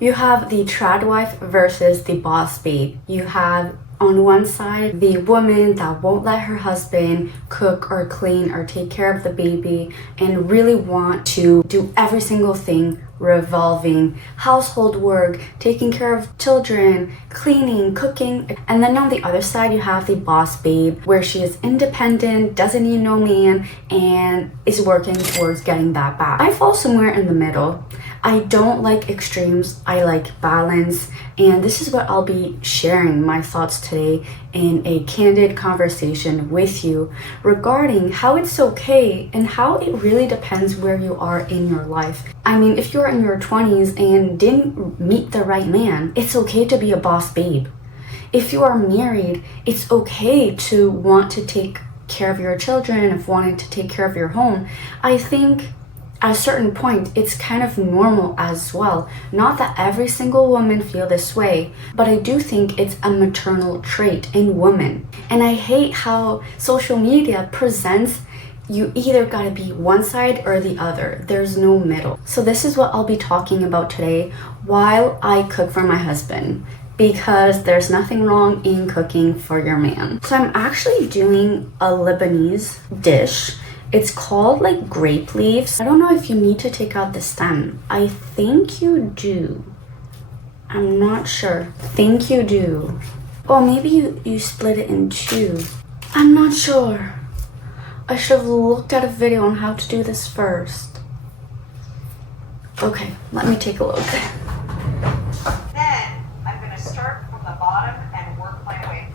You have the trad wife versus the boss babe. You have on one side the woman that won't let her husband cook or clean or take care of the baby and really want to do every single thing revolving household work, taking care of children, cleaning, cooking. And then on the other side you have the boss babe where she is independent, doesn't need no man, and is working towards getting that back. I fall somewhere in the middle. I don't like extremes, I like balance, and this is what I'll be sharing my thoughts today in a candid conversation with you regarding how it's okay and how it really depends where you are in your life. I mean, if you're in your 20s and didn't meet the right man, it's okay to be a boss babe. If you are married, it's okay to want to take care of your children, if wanting to take care of your home. I think at a certain point, it's kind of normal as well. Not that every single woman feel this way, but I do think it's a maternal trait in women. And I hate how social media presents you either gotta be one side or the other. There's no middle. So this is what I'll be talking about today while I cook for my husband, because there's nothing wrong in cooking for your man. So I'm actually doing a Lebanese dish. It's called like grape leaves. I don't know if you need to take out the stem. I think you do. I'm not sure. I think you do. Or maybe you split it in two. I'm not sure. I should have looked at a video on how to do this first. Okay, let me take a look. Then I'm going to start from the bottom and work my way.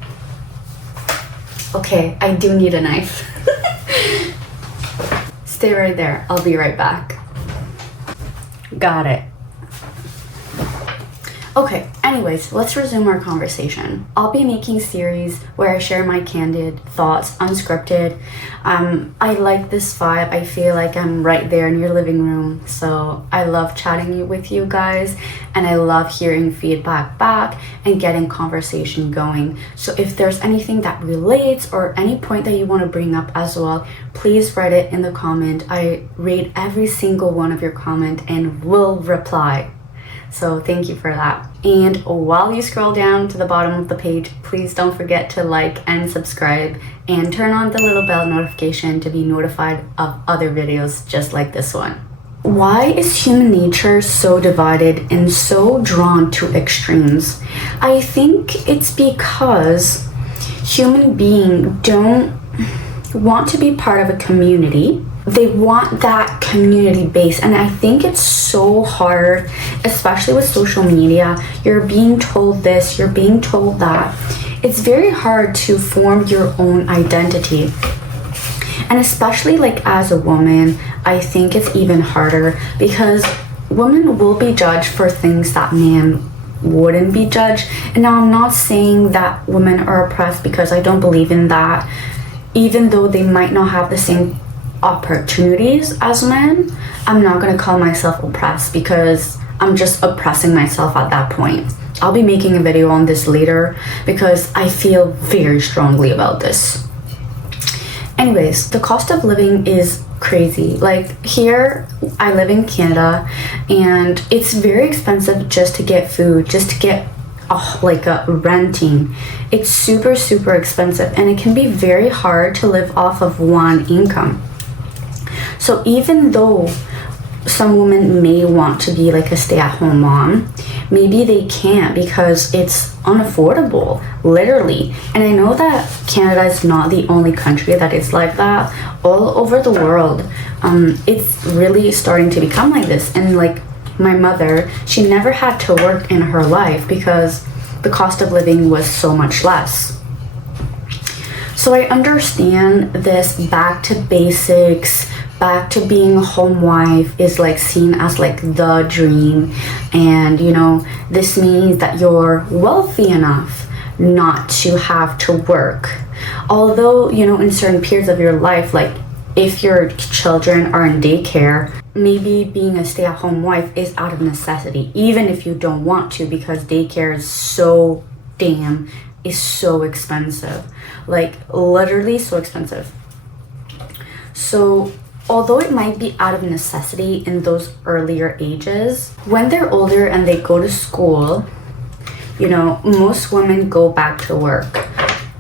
Okay, I do need a knife. Stay right there. I'll be right back. Got it. Okay, anyways, let's resume our conversation. I'll be making series where I share my candid thoughts, unscripted. I like this vibe. I feel like I'm right there in your living room. So I love chatting with you guys, and I love hearing feedback back and getting conversation going. So if there's anything that relates or any point that you want to bring up as well, please write it in the comment. I read every single one of your comment and will reply. So thank you for that. And while you scroll down to the bottom of the page, please don't forget to like and subscribe and turn on the little bell notification to be notified of other videos just like this one. Why is human nature so divided and so drawn to extremes? I think it's because human beings don't want to be part of a community. They want that community base, and I think it's so hard, especially with social media. You're being told this, you're being told that. It's very hard to form your own identity, and especially like as a woman, I think it's even harder because women will be judged for things that men wouldn't be judged. And now I'm not saying that women are oppressed, because I don't believe in that. Even though they might not have the same opportunities as men, I'm not gonna call myself oppressed, because I'm just oppressing myself at that point. I'll be making a video on this later because I feel very strongly about this. Anyways, the cost of living is crazy. Like here, I live in Canada, and it's very expensive just to get food, just to get renting. It's super expensive, and it can be very hard to live off of one income. So even though some women may want to be like a stay-at-home mom, maybe they can't because it's unaffordable, literally. And I know that Canada is not the only country that is like that. All over the world, it's really starting to become like this. And like my mother, she never had to work in her life because the cost of living was so much less. So I understand this back to basics, back to being a home wife is like seen as like the dream, and you know, this means that you're wealthy enough not to have to work. Although, you know, in certain periods of your life, like if your children are in daycare, maybe being a stay-at-home wife is out of necessity, even if you don't want to, because daycare is so expensive, like literally so expensive. So although it might be out of necessity in those earlier ages, when they're older and they go to school, you know, most women go back to work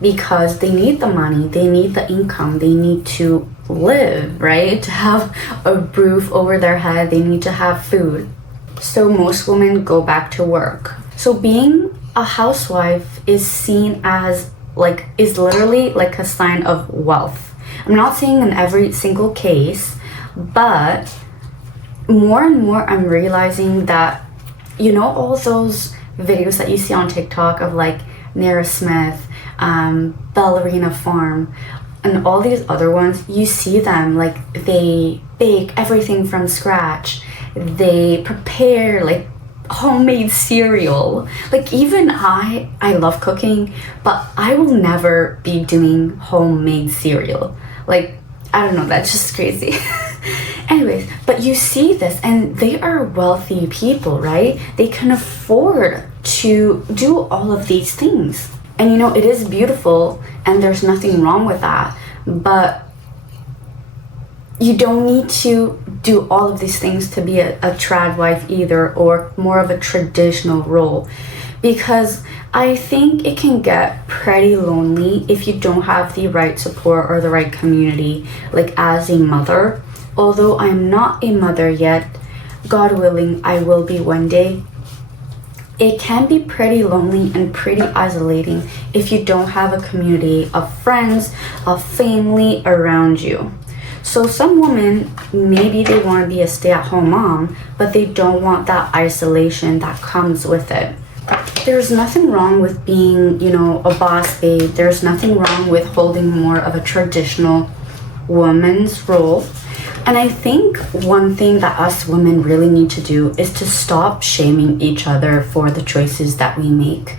because they need the money, they need the income, they need to live, right? To have a roof over their head, they need to have food. So most women go back to work. So being a housewife is seen as is literally like a sign of wealth. I'm not saying in every single case, but more and more I'm realizing that, you know, all those videos that you see on TikTok of like Nara Smith, Ballerina Farm, and all these other ones, you see them like they bake everything from scratch. They prepare like homemade cereal. Like even I love cooking, but I will never be doing homemade cereal. Like, I don't know, that's just crazy. Anyways, but you see this and they are wealthy people, right? They can afford to do all of these things. And you know, it is beautiful and there's nothing wrong with that. But you don't need to do all of these things to be a trad wife either, or more of a traditional role, because I think it can get pretty lonely if you don't have the right support or the right community, like as a mother. Although I'm not a mother yet, God willing, I will be one day. It can be pretty lonely and pretty isolating if you don't have a community of friends, of family around you. So some women, maybe they want to be a stay-at-home mom, but they don't want that isolation that comes with it. There's nothing wrong with being, you know, a boss babe. There's nothing wrong with holding more of a traditional woman's role. And I think one thing that us women really need to do is to stop shaming each other for the choices that we make.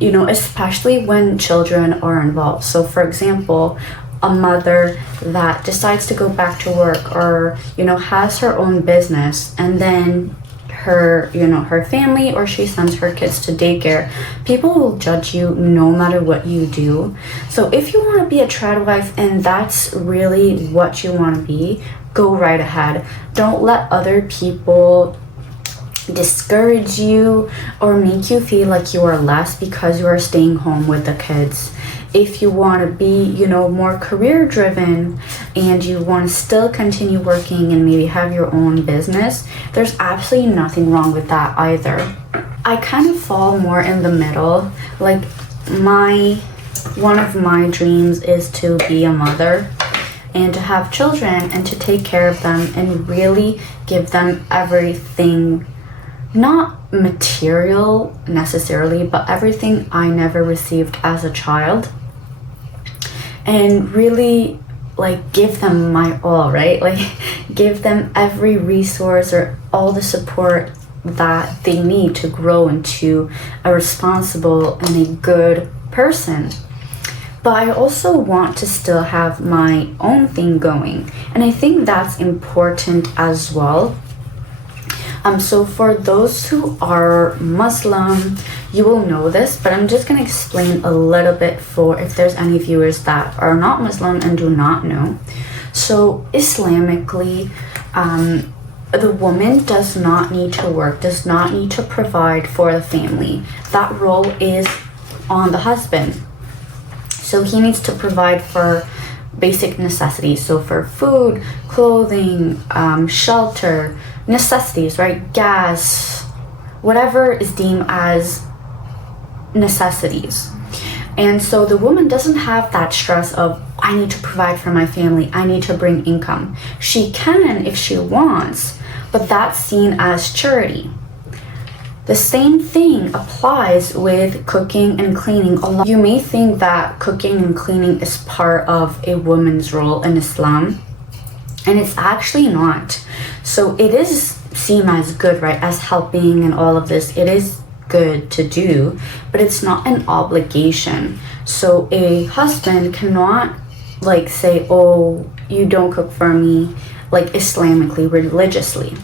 You know, especially when children are involved. So for example, a mother that decides to go back to work, or, you know, has her own business, and then her, you know, her family, or she sends her kids to daycare, people will judge you no matter what you do. So if you want to be a trad wife and that's really what you want to be, go right ahead. Don't let other people discourage you or make you feel like you are less because you are staying home with the kids. If you want to be, you know, more career driven and you want to still continue working and maybe have your own business, there's absolutely nothing wrong with that either. I kind of fall more in the middle. Like one of my dreams is to be a mother and to have children and to take care of them and really give them everything, not material necessarily, but everything I never received as a child, and really like give them my all, right? Like give them every resource or all the support that they need to grow into a responsible and a good person. But I also want to still have my own thing going, and I think that's important as well. So for those who are Muslim, you will know this, but I'm just going to explain a little bit for if there's any viewers that are not Muslim and do not know. So Islamically, the woman does not need to work, does not need to provide for the family. That role is on the husband. So he needs to provide for basic necessities. So for food, clothing, shelter, necessities, right? Gas, whatever is deemed as necessities. And so the woman doesn't have that stress of, I need to provide for my family, I need to bring income. She can if she wants, but that's seen as charity. The same thing applies with cooking and cleaning. You may think that cooking and cleaning is part of a woman's role in Islam, and it's actually not. So it is seen as good, right? As helping and all of this, it is good to do, but it's not an obligation. So a husband cannot like say, oh, you don't cook for me, like Islamically, religiously.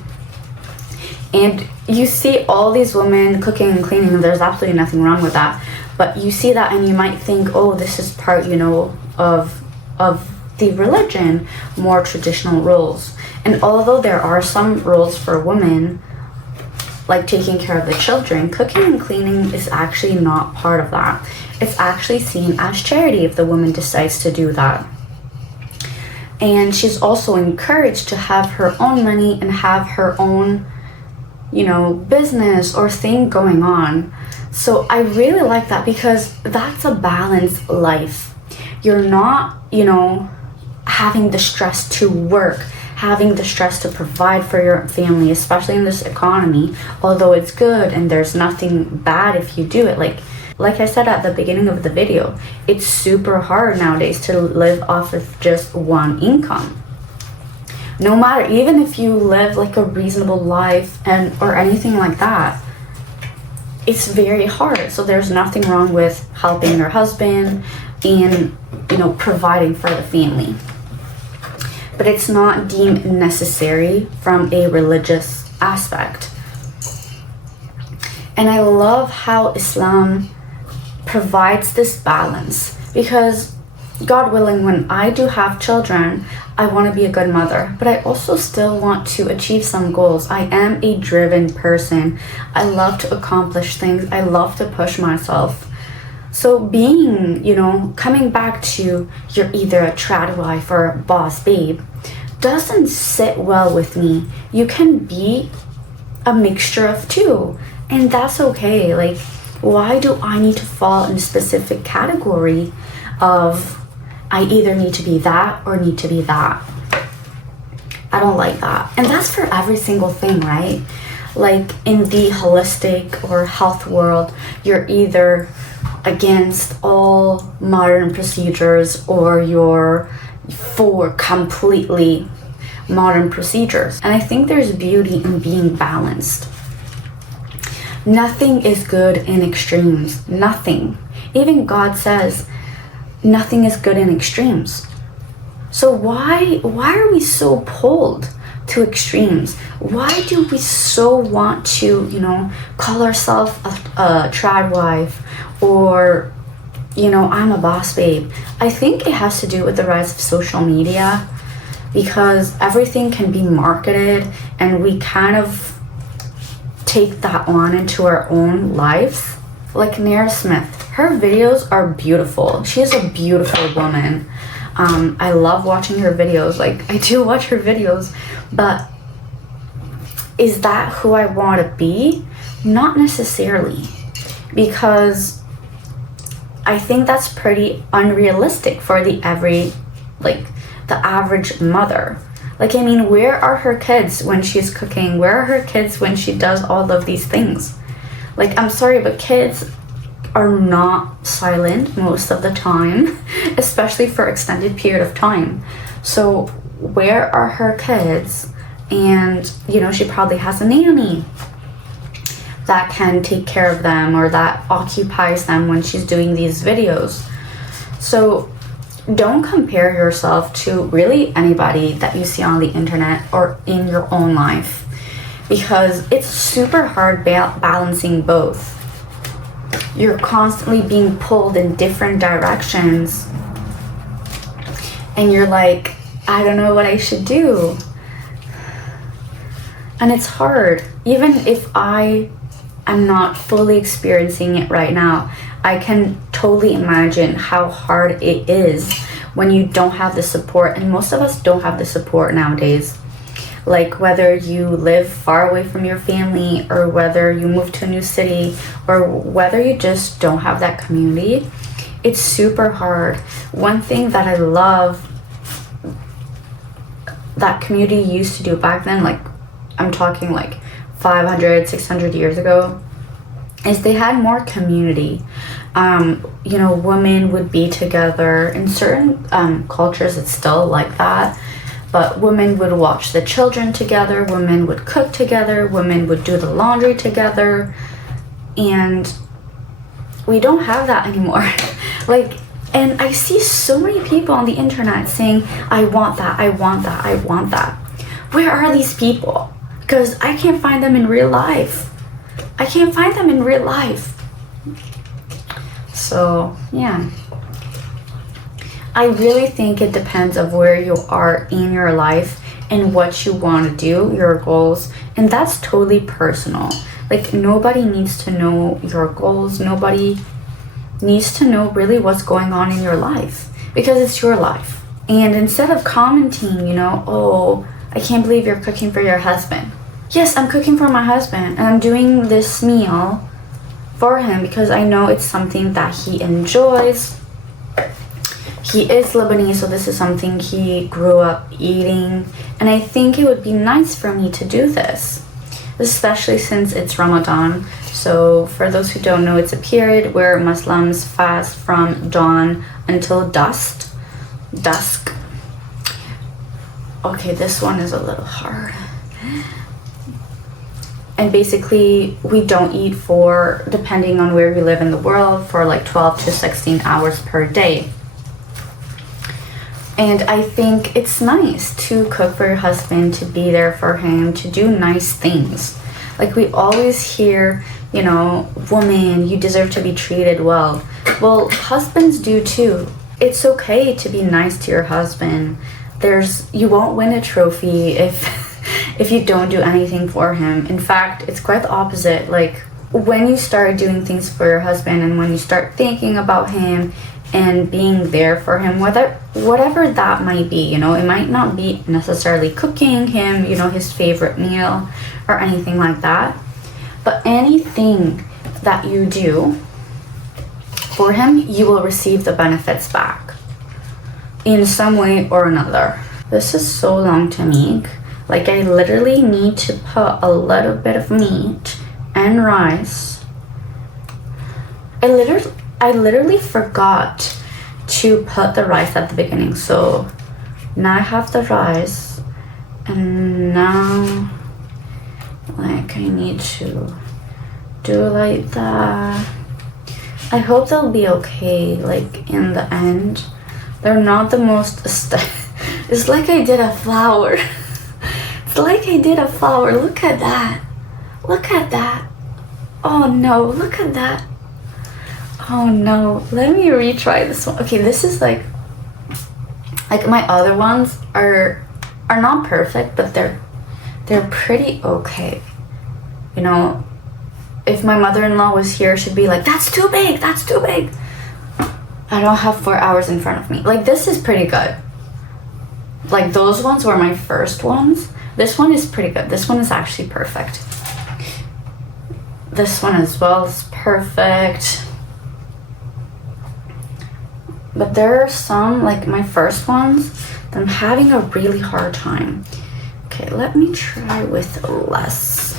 And you see all these women cooking and cleaning, and there's absolutely nothing wrong with that. But you see that and you might think, oh, this is part, you know, of the religion, more traditional roles. And although there are some roles for women, like taking care of the children, cooking and cleaning is actually not part of that. It's actually seen as charity if the woman decides to do that. And she's also encouraged to have her own money and have her own, business or thing going on. So I really like that, because that's a balanced life. You're not, having the stress to work, having the stress to provide for your family, especially in this economy, although it's good and there's nothing bad if you do it. Like I said at the beginning of the video, it's super hard nowadays to live off of just one income. No matter, even if you live like a reasonable life or anything like that, it's very hard. So there's nothing wrong with helping your husband and, providing for the family. But it's not deemed necessary from a religious aspect. And I love how Islam provides this balance, because God willing, when I do have children, I want to be a good mother, but I also still want to achieve some goals. I am a driven person. I love to accomplish things. I love to push myself. So being, coming back to you're either a trad wife or a boss babe doesn't sit well with me. You can be a mixture of two, and that's okay. Like, why do I need to fall in a specific category of I either need to be that or need to be that? I don't like that. And that's for every single thing, right? Like in the holistic or health world, you're either against all modern procedures or you're for completely modern procedures. And I think there's beauty in being balanced. Nothing is good in extremes. Nothing. Even God says nothing is good in extremes. So why are we so pulled to extremes? Why do we so want to, call ourselves a trad wife, or, I'm a boss babe? I think it has to do with the rise of social media, because everything can be marketed and we kind of take that on into our own lives. Like Nair Smith, her videos are beautiful. She is a beautiful woman. I love watching her videos. Like, I do watch her videos, but is that who I want to be? Not necessarily, because I think that's pretty unrealistic for the average mother. Like, I mean, where are her kids when she's cooking? Where are her kids when she does all of these things? Like, I'm sorry, but kids are not silent most of the time, especially for extended period of time. So where are her kids? And, she probably has a nanny that can take care of them or that occupies them when she's doing these videos. So don't compare yourself to really anybody that you see on the internet or in your own life, because it's super hard balancing both. You're constantly being pulled in different directions and you're like, I don't know what I should do. And it's hard. Even if I am not fully experiencing it right now, I can totally imagine how hard it is when you don't have the support. And most of us don't have the support nowadays. Like, whether you live far away from your family, or whether you move to a new city, or whether you just don't have that community, it's super hard. One thing that I love that community used to do back then, like I'm talking like 500, 600 years ago, is they had more community. Women would be together. In certain cultures, it's still like that. But women would watch the children together, women would cook together, women would do the laundry together. And we don't have that anymore. And I see so many people on the internet saying, I want that, I want that, I want that. Where are these people? Because I can't find them in real life. I can't find them in real life. So, yeah. I really think it depends of where you are in your life and what you want to do, your goals, and that's totally personal. Like, nobody needs to know your goals. Nobody needs to know really what's going on in your life, because it's your life. And instead of commenting, oh, I can't believe you're cooking for your husband. Yes, I'm cooking for my husband, and I'm doing this meal for him because I know it's something that he enjoys. He is Lebanese, so this is something he grew up eating, and I think it would be nice for me to do this, especially since it's Ramadan. So for those who don't know, it's a period where Muslims fast from dawn until dusk. Okay, this one is a little hard. And basically, we don't eat for, depending on where we live in the world, for like 12 to 16 hours per day. And I think it's nice to cook for your husband, to be there for him, to do nice things. Like, we always hear, woman, you deserve to be treated well. Well, husbands do too. It's okay to be nice to your husband. You won't win a trophy if you don't do anything for him. In fact, it's quite the opposite. Like, when you start doing things for your husband and when you start thinking about him and being there for him, whatever that might be, it might not be necessarily cooking him, his favorite meal or anything like that, but anything that you do for him, you will receive the benefits back in some way or another. This is so long to make. Like, I literally need to put a little bit of meat and rice. I literally forgot to put the rice at the beginning. So now I have the rice, and now like I need to do like that. I hope they'll be okay, like, in the end. They're not the most it's like I did a flower. It's like I did a flower. Look at that. Look at that. Oh no, look at that. Oh no, let me retry this one. Okay, this is like my other ones are not perfect, but they're pretty okay. If my mother-in-law was here, she'd be like, that's too big, that's too big. I don't have 4 hours in front of me. Like, this is pretty good. Like, those ones were my first ones. This one is pretty good. This one is actually perfect. This one as well is perfect. But there are some, like my first ones, that I'm having a really hard time. Okay, let me try with less.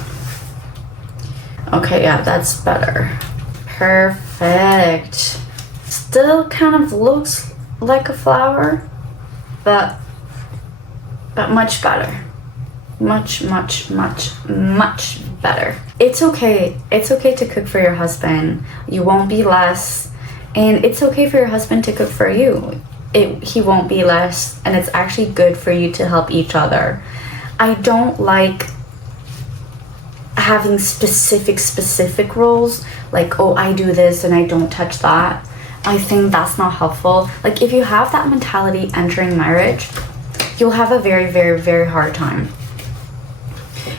Okay, yeah, that's better. Perfect. Still kind of looks like a flower, but much better. Much better. It's okay. It's okay to cook for your husband. You won't be less. And it's okay for your husband to cook for you. He won't be less, and it's actually good for you to help each other. I don't like having specific roles, like, oh, I do this and I don't touch that. I think that's not helpful. Like, if you have that mentality entering marriage, you'll have a very, very, very hard time.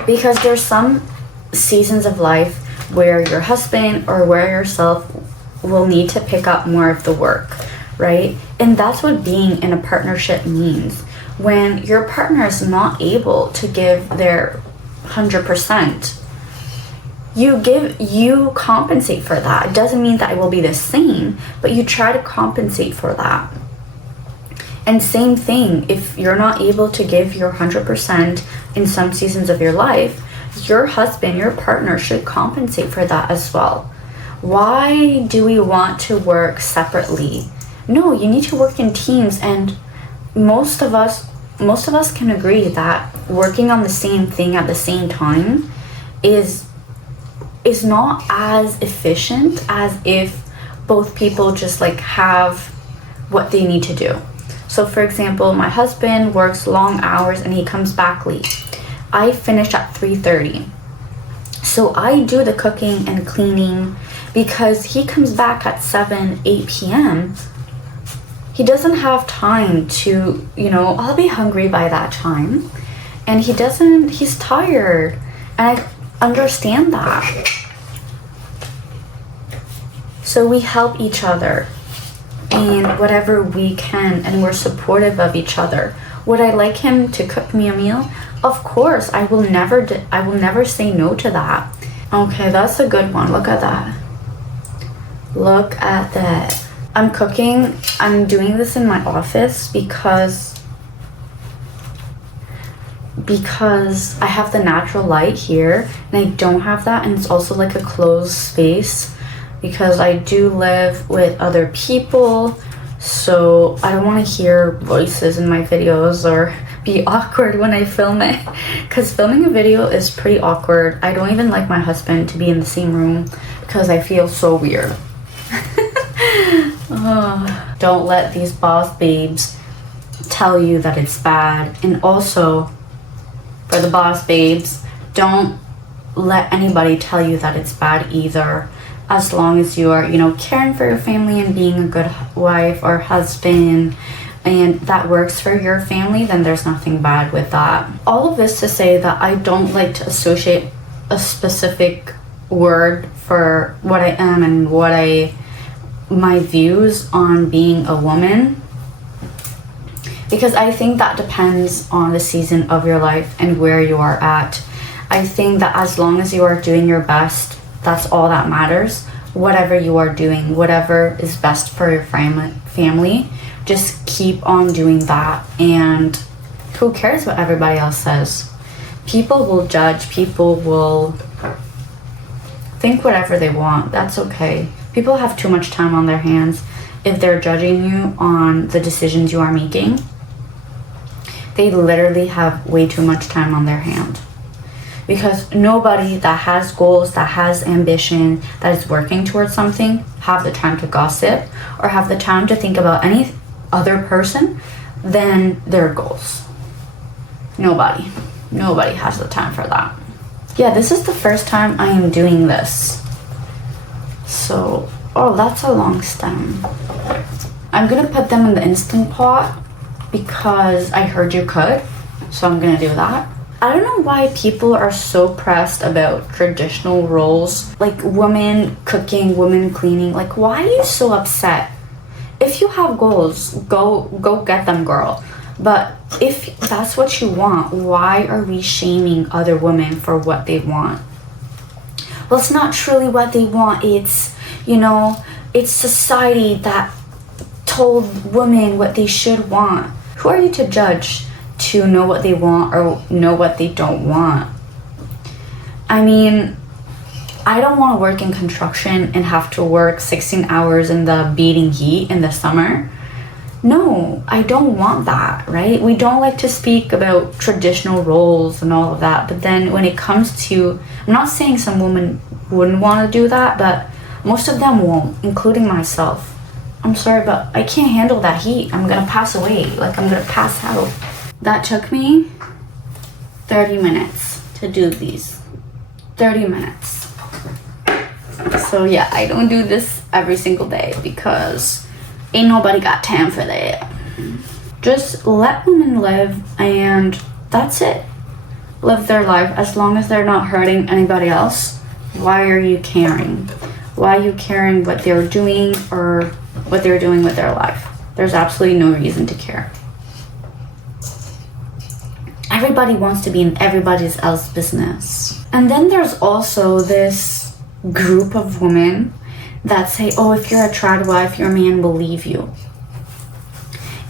Because there's some seasons of life where your husband or where yourself will need to pick up more of the work, right? And that's what being in a partnership means. When your partner is not able to give their 100%, you compensate for that. It doesn't mean that it will be the same, but you try to compensate for that. And same thing, if you're not able to give your 100% in some seasons of your life, your husband, your partner should compensate for that as well. Why do we want to work separately? No, you need to work in teams, and most of us can agree that working on the same thing at the same time is not as efficient as if both people just like have what they need to do. So for example, my husband works long hours and he comes back late. I finish at 3:30. So I do the cooking and cleaning because he comes back at 7, 8 p.m. he doesn't have time to, I'll be hungry by that time. And he's tired. And I understand that. So we help each other in whatever we can, and we're supportive of each other. Would I like him to cook me a meal? Of course, I will never say no to that. Okay, that's a good one. Look at that. Look at that. I'm cooking. I'm doing this in my office because I have the natural light here and I don't have that, and it's also like a closed space because I do live with other people, so I don't want to hear voices in my videos or be awkward when I film it, because filming a video is pretty awkward. I don't even like my husband to be in the same room because I feel so weird. Don't let these boss babes tell you that it's bad. And also, for the boss babes, don't let anybody tell you that it's bad either. As long as you are, caring for your family and being a good wife or husband, and that works for your family, then there's nothing bad with that. All of this to say that I don't like to associate a specific word for what I am and my views on being a woman, because I think that depends on the season of your life and where you are at. I think that as long as you are doing your best, that's all that matters. Whatever you are doing, whatever is best for your family, just keep on doing that. And who cares what everybody else says? People will judge, people will think whatever they want. That's okay. People have too much time on their hands. If they're judging you on the decisions you are making, they literally have way too much time on their hand. Because nobody that has goals, that has ambition, that is working towards something, have the time to gossip or have the time to think about any other person than their goals. Nobody has the time for that. Yeah, this is the first time I am doing this. So, that's a long stem. I'm gonna put them in the Instant Pot because I heard you could, so I'm gonna do that. I don't know why people are so pressed about traditional roles, like women cooking, women cleaning. Like, why are you so upset? If you have goals, go get them, girl. But if that's what you want, why are we shaming other women for what they want? Well, it's not truly what they want. It's, it's society that told women what they should want. Who are you to judge to know what they want or know what they don't want? I mean, I don't want to work in construction and have to work 16 hours in the beating heat in the summer. No, I don't want that, right? We don't like to speak about traditional roles and all of that, but then when it comes to, I'm not saying some women wouldn't want to do that, but most of them won't, including myself. I'm sorry, but I can't handle that heat. I'm gonna pass away, like I'm gonna pass out. That took me 30 minutes to do these. 30 minutes. So yeah, I don't do this every single day because ain't nobody got time for that. Just let women live, and that's it. Live their life. As long as they're not hurting anybody else, why are you caring? Why are you caring what they're doing or what they're doing with their life? There's absolutely no reason to care. Everybody wants to be in everybody else's business. And then there's also this group of women that say, oh, if you're a trad wife, your man will leave you.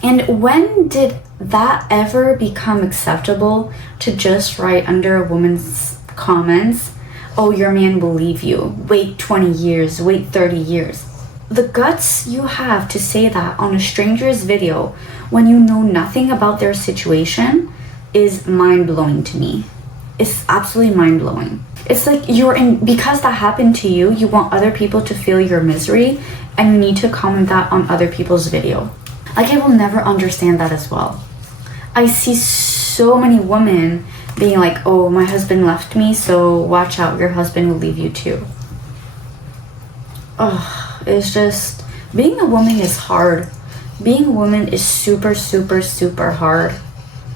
And when did that ever become acceptable to just write under a woman's comments, oh, your man will leave you, wait 20 years, wait 30 years? The guts you have to say that on a stranger's video when you know nothing about their situation is mind-blowing to me. It's absolutely mind-blowing. It's like because that happened to you, you want other people to feel your misery and you need to comment that on other people's video. Like, I will never understand that as well. I see so many women being like, oh, my husband left me, so watch out, your husband will leave you too. Oh, it's just, being a woman is hard. being a woman is super, super, super hard.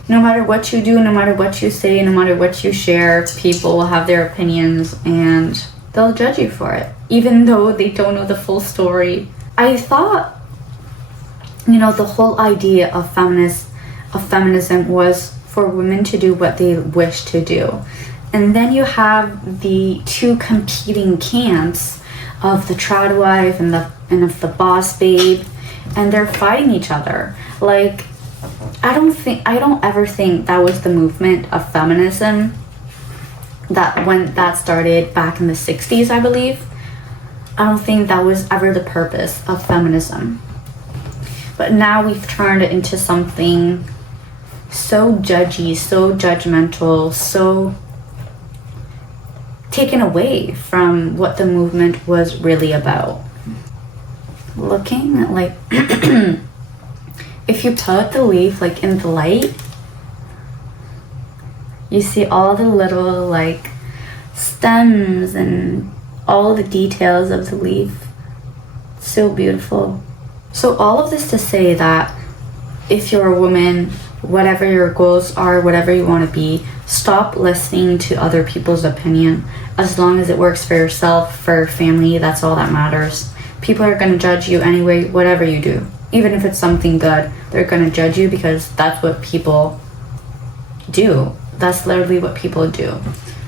No matter what you do, no matter what you say, no matter what you share, people will have their opinions and they'll judge you for it, even though they don't know the full story. I thought, the whole idea of feminism was for women to do what they wish to do. And then you have the two competing camps of the trad wife and of the boss babe, and they're fighting each other. Like, I don't ever think that was the movement of feminism that started back in the 60s, I believe. I don't think that was ever the purpose of feminism. But now we've turned it into something so judgy, so judgmental, so taken away from what the movement was really about. Looking at, like, if you put the leaf, like, in the light, you see all the little, like, stems and all the details of the leaf. So beautiful. So all of this to say that if you're a woman, whatever your goals are, whatever you want to be, stop listening to other people's opinion. As long as it works for yourself, for your family, that's all that matters. People are going to judge you anyway, whatever you do. Even if it's something good, they're going to judge you because that's what people do. That's literally what people do.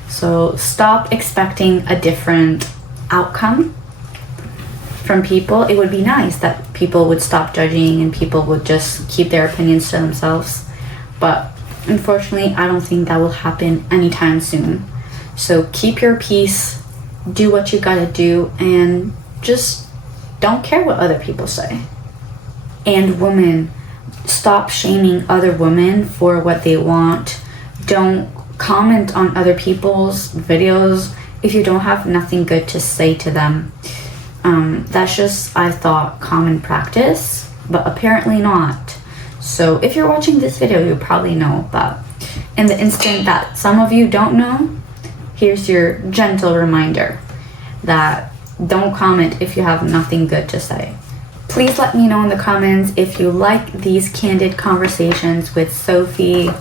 So stop expecting a different outcome from people. It would be nice that people would stop judging and people would just keep their opinions to themselves. But unfortunately, I don't think that will happen anytime soon. So keep your peace, do what you gotta do, and just don't care what other people say. And women, stop shaming other women for what they want. Don't comment on other people's videos if you don't have nothing good to say to them. That's just, I thought, common practice, but apparently not. So if you're watching this video, you probably know, but in the instant that some of you don't know, here's your gentle reminder that don't comment if you have nothing good to say. Please let me know in the comments if you like these candid conversations with Sophie.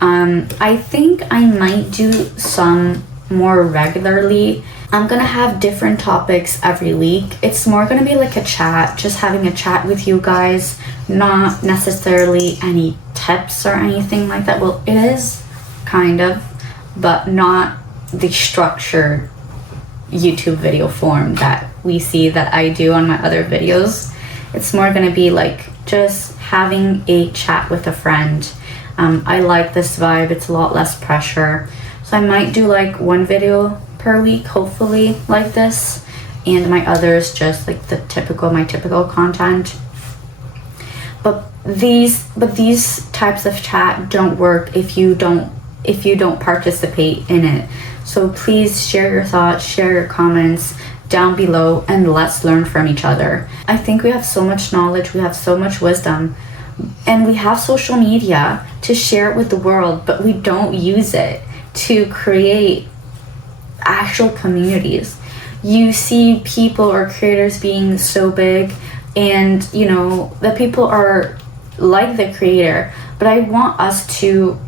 I think I might do some more regularly. I'm gonna have different topics every week. It's more gonna be like a chat, just having a chat with you guys, not necessarily any tips or anything like that. Well, it is kind of, but not the structured YouTube video form that we see that I do on my other videos. It's more gonna be like just having a chat with a friend. I like this vibe. It's a lot less pressure. So I might do like one video per week, hopefully, like this, and my others just like my typical content. But these types of chat don't work if you don't participate in it. So please share your thoughts, share your comments down below, and let's learn from each other. I think we have so much knowledge, we have so much wisdom, and we have social media to share it with the world, but we don't use it to create actual communities. You see people or creators being so big, and the people are like the creator, but I want you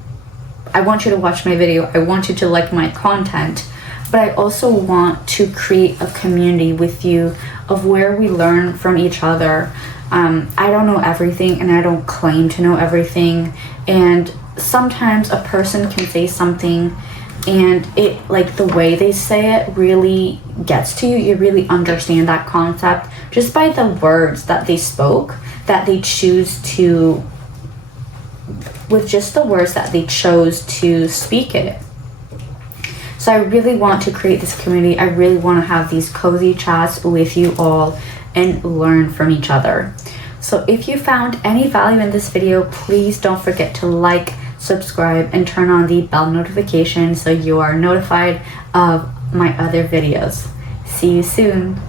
to watch my video, I want you to like my content, but I also want to create a community with you of where we learn from each other. I don't know everything, and I don't claim to know everything, and sometimes a person can say something and it, like, the way they say it really gets to you. You really understand that concept just by the words that they spoke, that they choose to, with just the words that they chose to speak it. So I really want to create this community. I really want to have these cozy chats with you all and learn from each other. So if you found any value in this video, please don't forget to like, subscribe, and turn on the bell notification so you are notified of my other videos. See you soon.